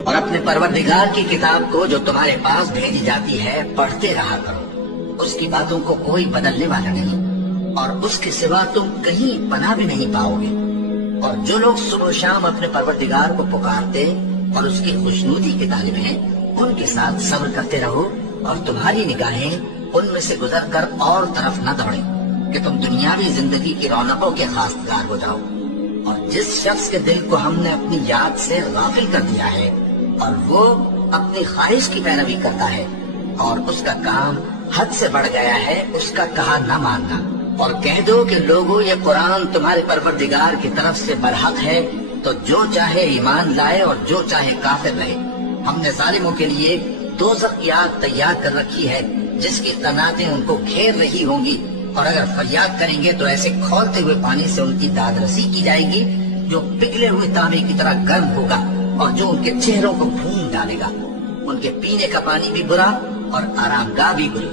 اور اپنے پروردگار کی کتاب کو جو تمہارے پاس بھیجی جاتی ہے پڑھتے رہا کرو، اس کی باتوں کو کوئی بدلنے والا نہیں، اور اس کے سوا تم کہیں پناہ بھی نہیں پاؤ گے۔ اور جو لوگ صبح و شام اپنے پروردگار کو پکارتے اور اس کی خوشنودی کے طالب ہیں، ان کے ساتھ صبر کرتے رہو، اور تمہاری نگاہیں ان میں سے گزر کر اور طرف نہ دوڑیں کہ تم دنیاوی زندگی کی رونقوں کے خواستگار ہو جاؤ۔ اور جس شخص کے دل کو ہم نے اپنی یاد سے غافل کر دیا ہے اور وہ اپنی خواہش کی پیروی کرتا ہے اور اس کا کام حد سے بڑھ گیا ہے، اس کا کہا نہ ماننا، اور کہہ دو کہ لوگوں یہ قرآن تمہارے پروردگار کی طرف سے برحق ہے، تو جو چاہے ایمان لائے اور جو چاہے کافر رہے۔ ہم نے ظالموں کے لیے دوزخ کی آگ تیار کر رکھی ہے جس کی قناتیں ان کو گھیر رہی ہوں گی، اور اگر فریاد کریں گے تو ایسے کھولتے ہوئے پانی سے ان کی داد رسی کی جائے گی جو پگھلے ہوئے تانبے کی طرح گرم ہوگا اور جو ان کے چہروں کو بھون ڈالے گا۔ ان کے پینے کا پانی بھی برا اور آرام گاہ بھی بری۔